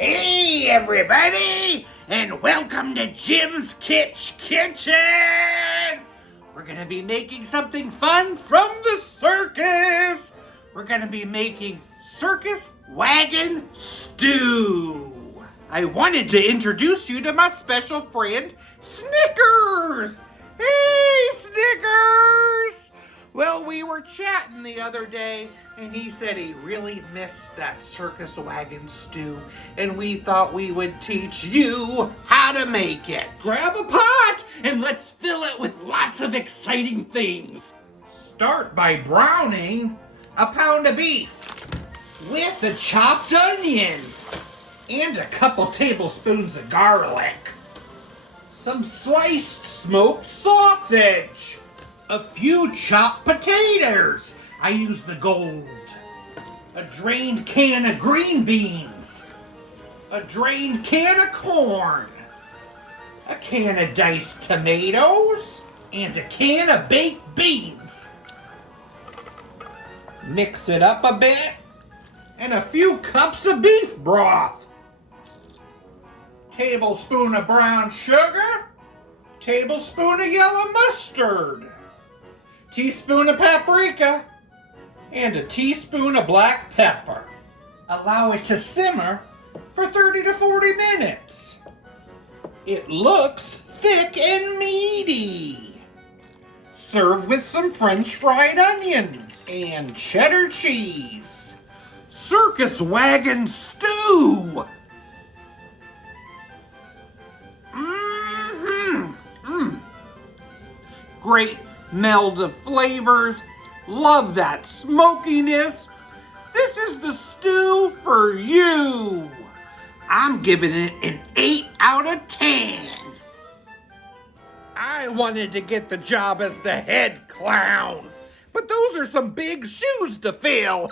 Hey everybody, and welcome to Jim's Kitsch Kitchen! We're gonna be making something fun from the circus! We're gonna be making Circus Wagon Stew! I wanted to introduce you to my special friend, Snickers! Hey, Snickers! Well, we were chatting the other day, and he said he really missed that Circus Wagon Stew, and we thought we would teach you how to make it. Grab a pot, and let's fill it with lots of exciting things. Start by browning a pound of beef with a chopped onion and a couple tablespoons of garlic, some sliced smoked sausage, a few chopped potatoes. I use the gold. A drained can of green beans. A drained can of corn. A can of diced tomatoes. And a can of baked beans. Mix it up a bit. And a few cups of beef broth. Tablespoon of brown sugar. Tablespoon of yellow mustard. Teaspoon of paprika, and a teaspoon of black pepper. Allow it to simmer for 30 to 40 minutes. It looks thick and meaty. Serve with some French fried onions and cheddar cheese. Circus Wagon Stew. Great meld of flavors. Love that smokiness. This is the stew for you. I'm giving it an 8 out of 10. I wanted to get the job as the head clown, but those are some big shoes to fill.